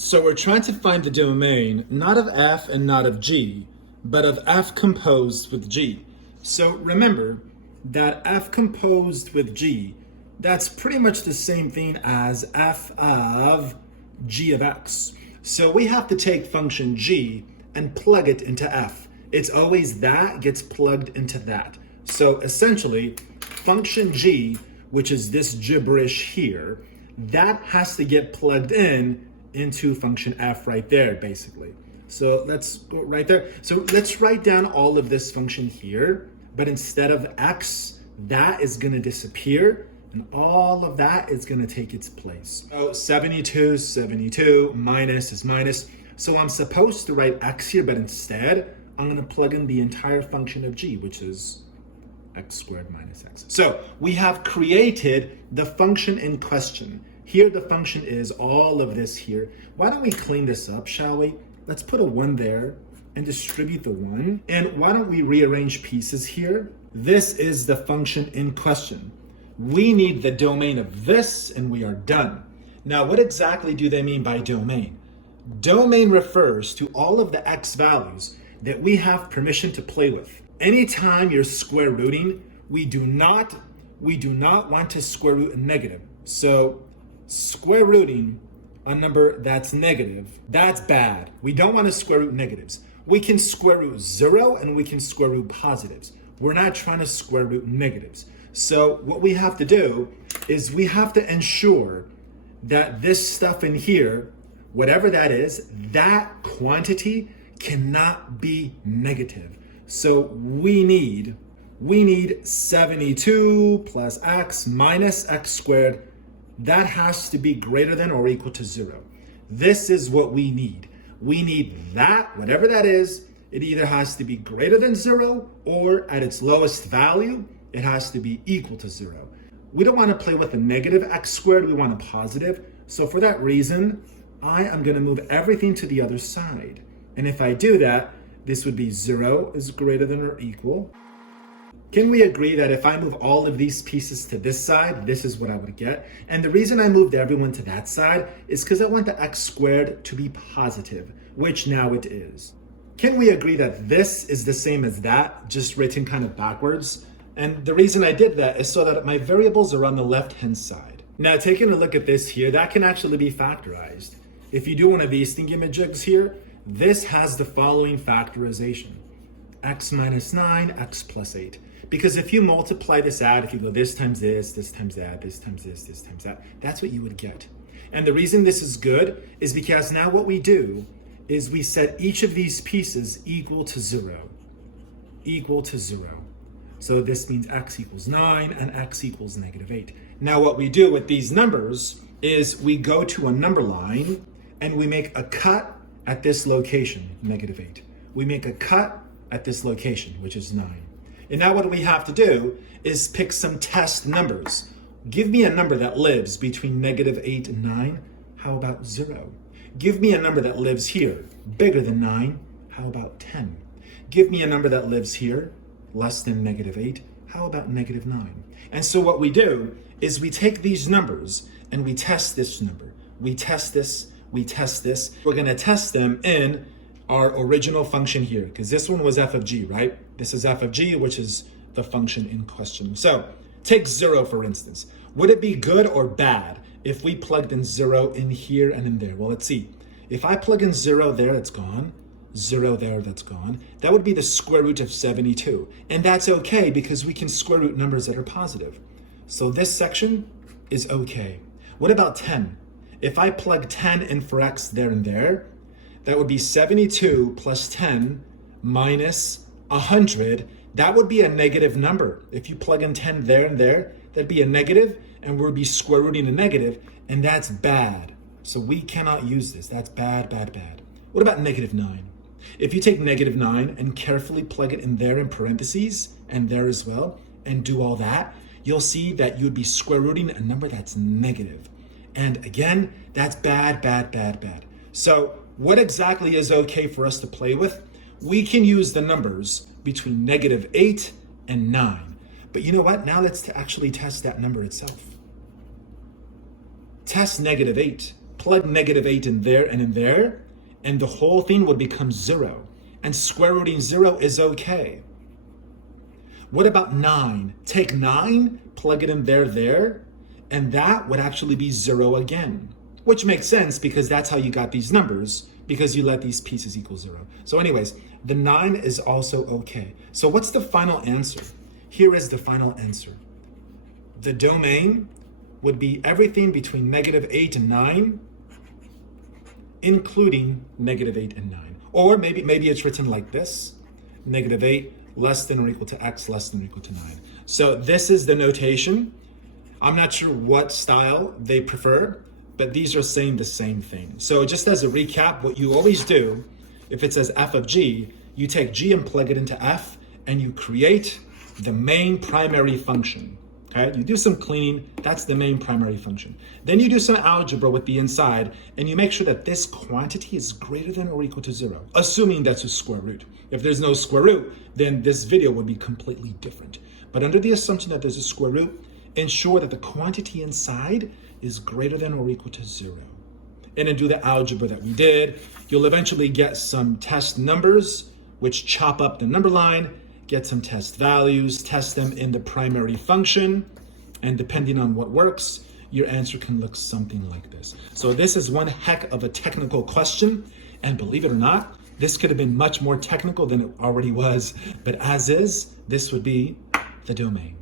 So we're trying to find the domain, not of f and not of g, but of f composed with g. So remember that f composed with g, that's pretty much the same thing as f of g of x. So we have to take function g and plug it into f. It's always that gets plugged into that. So essentially, function g, which is this gibberish here, that has to get plugged into function f right there, basically. So let's go right there. So let's write down all of this function here, but instead of x, that is going to disappear, and all of that is going to take its place. So 72 minus is minus. So I'm supposed to write x here, but instead, I'm going to plug in the entire function of g, which is x squared minus x. So we have created the function in question. Here the function is all of this here. Why don't we clean this up, shall we? Let's put a 1 there and distribute the 1. And why don't we rearrange pieces here? This is the function in question. We need the domain of this and we are done. Now, what exactly do they mean by domain? Domain refers to all of the x values that we have permission to play with. Anytime you're square rooting, we do not want to square root a negative. So square rooting a number that's negative, that's bad. We don't want to square root negatives. We can square root 0 and we can square root positives. We're not trying to square root negatives. So what we have to do is we have to ensure that this stuff in here, whatever that is, that quantity cannot be negative. So we need 72 plus x minus x squared. That has to be greater than or equal to 0. This is what we need. We need that, whatever that is, it either has to be greater than 0 or at its lowest value, it has to be equal to 0. We don't want to play with a negative x squared, we want a positive. So for that reason, I am going to move everything to the other side. And if I do that, this would be 0 is greater than or equal. Can we agree that if I move all of these pieces to this side, this is what I would get? And the reason I moved everyone to that side is because I want the x squared to be positive, which now it is. Can we agree that this is the same as that, just written kind of backwards? And the reason I did that is so that my variables are on the left-hand side. Now, taking a look at this here, that can actually be factorized. If you do one of these thingamajigs here, this has the following factorization. X minus 9, x plus 8. Because if you multiply this out, if you go this times this times that, this times this times that, that's what you would get. And the reason this is good is because now what we do is we set each of these pieces equal to 0. Equal to 0. So this means x equals 9 and x equals negative 8. Now what we do with these numbers is we go to a number line and we make a cut at this location, negative 8. We make a cut at this location, which is 9. And now what we have to do is pick some test numbers. Give me a number that lives between negative 8 and 9. How about 0? Give me a number that lives here, bigger than 9. How about 10? Give me a number that lives here, less than negative 8. How about negative 9? And so what we do is we take these numbers and we test this number. We test this, we test this. We're going to test them in our original function here, because this one was f of g, right? This is f of g, which is the function in question. So take 0, for instance. Would it be good or bad if we plugged in 0 in here and in there? Well, let's see. If I plug in 0 there, that's gone. 0 there, that's gone. That would be the square root of 72. And that's okay because we can square root numbers that are positive. So this section is okay. What about 10? If I plug 10 in for x there and there, that would be 72 plus 10 minus 100. That would be a negative number. If you plug in 10 there and there, that'd be a negative, and we'd be square rooting a negative, and that's bad. So we cannot use this. That's bad, bad, bad. What about negative 9? If you take negative 9 and carefully plug it in there in parentheses, and there as well, and do all that, you'll see that you'd be square rooting a number that's negative. And again, that's bad, bad, bad, bad. So what exactly is okay for us to play with? We can use the numbers between negative 8 and 9. But you know what? Now let's actually test that number itself. Test negative 8. plug -8 in there and in there, and the whole thing would become 0. And square rooting 0 is okay. What about 9? Take 9, plug it in there, and that would actually be 0 again. Which makes sense because that's how you got these numbers, because you let these pieces equal 0. So anyways, the 9 is also okay. So what's the final answer? Here is the final answer. The domain would be everything between -8 and 9, including -8 and 9. Or maybe it's written like this: -8 less than or equal to x less than or equal to 9. So this is the notation. I'm not sure what style they prefer, but these are saying the same thing. So just as a recap, what you always do, if it says f of g, you take g and plug it into f, and you create the main primary function. Okay, you do some cleaning, that's the main primary function. Then you do some algebra with the inside, and you make sure that this quantity is greater than or equal to 0, assuming that's a square root. If there's no square root, then this video would be completely different. But under the assumption that there's a square root, ensure that the quantity inside is greater than or equal to 0. And then do the algebra that we did. You'll eventually get some test numbers, which chop up the number line, get some test values, test them in the primary function, and depending on what works, your answer can look something like this. So this is one heck of a technical question, and believe it or not, this could have been much more technical than it already was, but as is, this would be the domain.